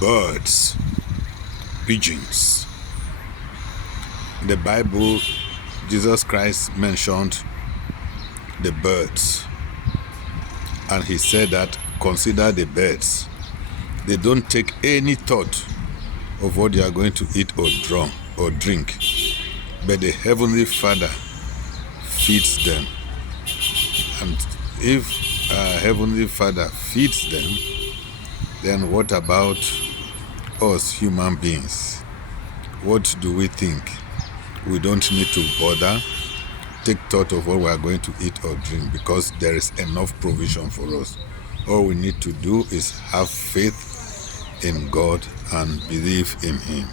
birds, pigeons. In the Bible, Jesus Christ mentioned the birds, and he said that consider the birds. They don't take any thought of what they are going to eat or drink, but the Heavenly Father feeds them. And if Heavenly Father feeds them, then what about us human beings? What do we think? We don't need to bother, take thought of what we are going to eat or drink, because there is enough provision for us. All we need to do is have faith in God and believe in Him.